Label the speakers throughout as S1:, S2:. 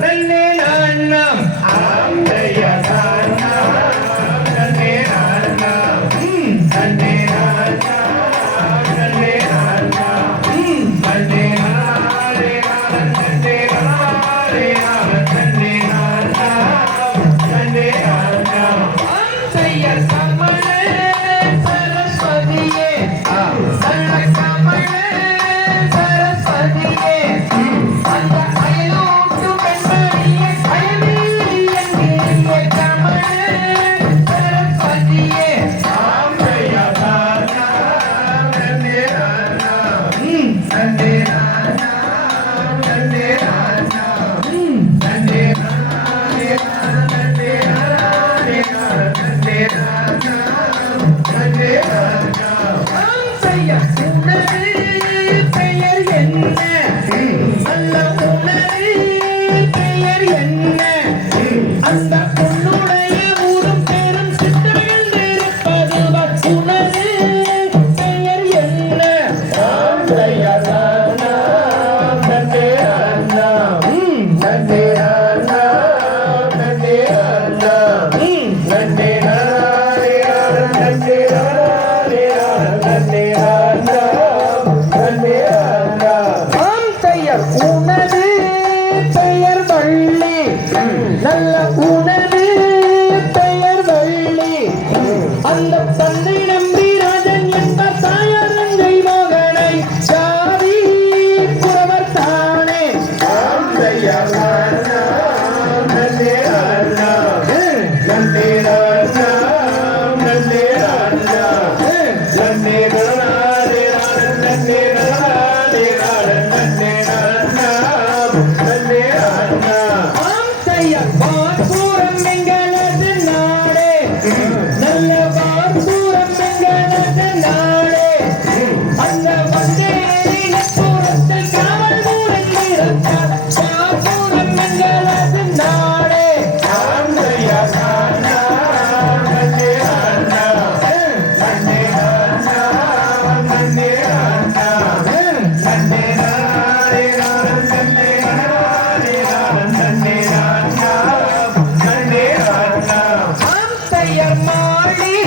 S1: friend I
S2: stand
S1: நல்ல
S2: உணர்வு Hallelujah.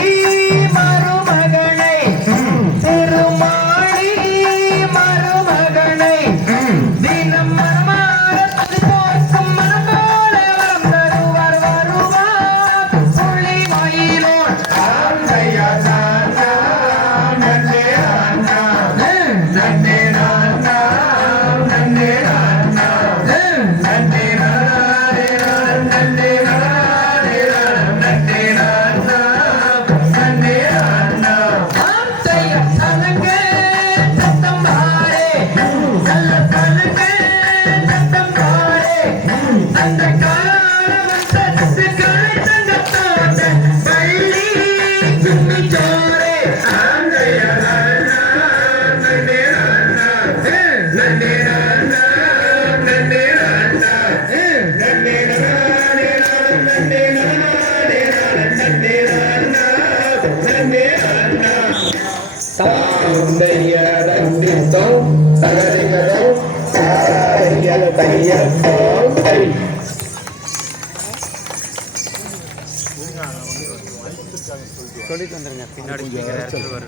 S3: சொல்லிட்டு வந்துருங்க பின்னாடி வருது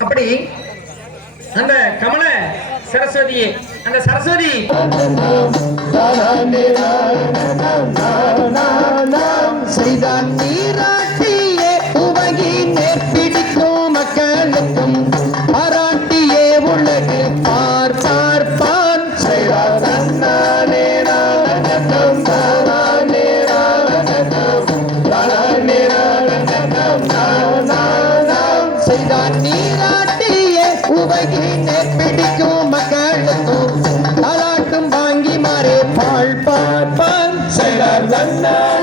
S1: அப்படி அந்த கமல சரஸ்வதி அந்த சரஸ்வதி.
S4: செய்தான் நீரா.
S2: fun, fun, fun,
S1: fun, fun,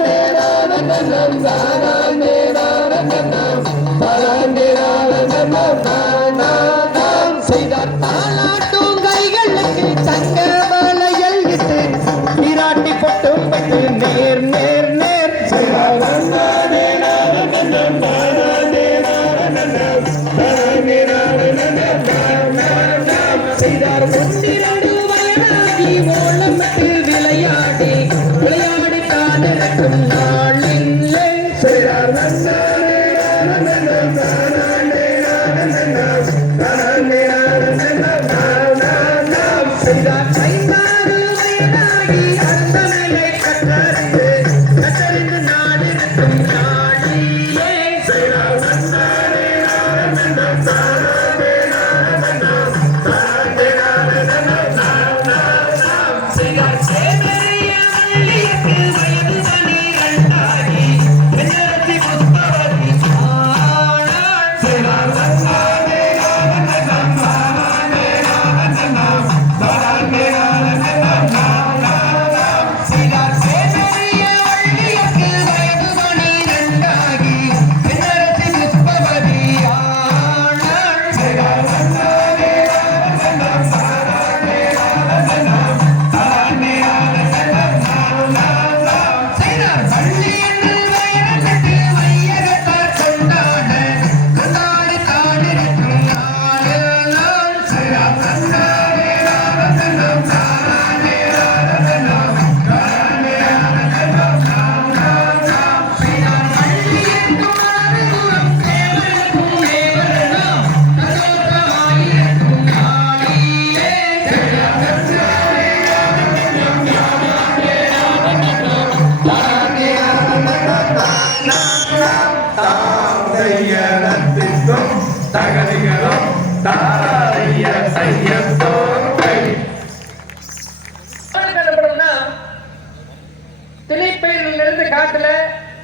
S1: திணைப்பயிரிலிருந்து காட்டுல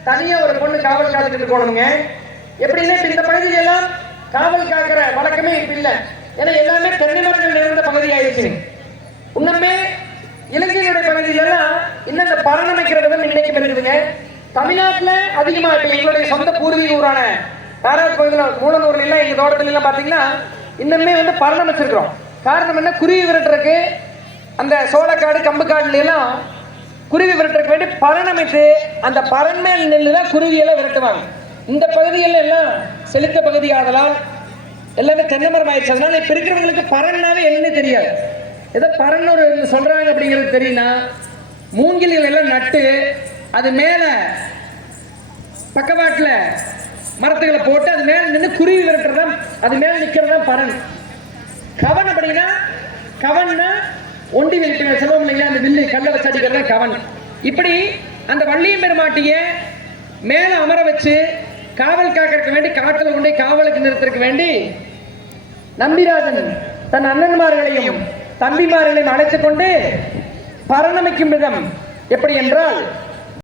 S1: தனியா ஒரு பொண்ணு காவல் காத்துட்டு போகணுங்க. எப்படின்னா இப்ப இந்த பகுதியில எல்லாம் காவல் காக்கிற வழக்கமே இப்ப இல்ல. ஏன்னா எல்லாமே தென்னை மரங்கள் நிறைந்த பகுதி ஆயிடுச்சு இன்னுமே இலங்கையினுடைய பகுதியில எல்லாம் இன்னும் இந்த பலன் அமைக்கிறது இன்னைக்கு இருக்குதுங்க. தமிழ்நாட்டுல அதிகமா இப்ப எங்களுடைய சொந்த பூர்வீக ஊரான தாராஸ் கோயில் மூலனூர்ல எல்லாம் எங்க தோட்டத்துல எல்லாம் பாத்தீங்கன்னா இன்னுமே வந்து பரணம் வச்சிருக்கிறோம். காரணம் என்ன? குருவி விரட்டுறதுக்கு அந்த சோளக்காடு கம்புக்காடுலாம் குருவி விரட்டுறக்கு வேண்டி பரணமிட்டு அந்த பரண்மேல் நெல் நெல்லு தான் குருவியெல்லாம் விரட்டுவாங்க. இந்த பகுதியில் எல்லாம் செலுத்த பகுதி ஆதலால் எல்லாமே தென்னை மரம் ஆயிடுச்சு. அதனால இப்போ இருக்கிறவங்களுக்கு பரன்னாவே என்னன்னு தெரியாது. ஏதோ பரன் ஒரு சொல்றாங்க அப்படிங்கிறது தெரியும்னா மூங்கில்கள் எல்லாம் நட்டு அது மேலே பக்கவாட்டில் மரத்துகளை போட்டு அது மேலே நின்று குருவி விரட்டுறதான் அது மேல தான் பரன் கவன் அப்படின்னா கவன்னா ஒண்டி வில் சொல்லுவோம் இல்லையா அந்த வில்லு கல்ல வச்சு அடிக்கிறது தான் கவன். இப்படி அந்த வள்ளியம் பெருமாட்டிய மேல அமர வச்சு காவல் காக்கிறதுக்கு வேண்டி காட்டுல கொண்டு காவலுக்கு நிறுத்துறதுக்கு வேண்டி நம்பிராஜன் தன் அண்ணன்மார்களையும் தம்பிமார்களையும் அழைத்துக் கொண்டு பரணமைக்கும் விதம் எப்படி என்றால்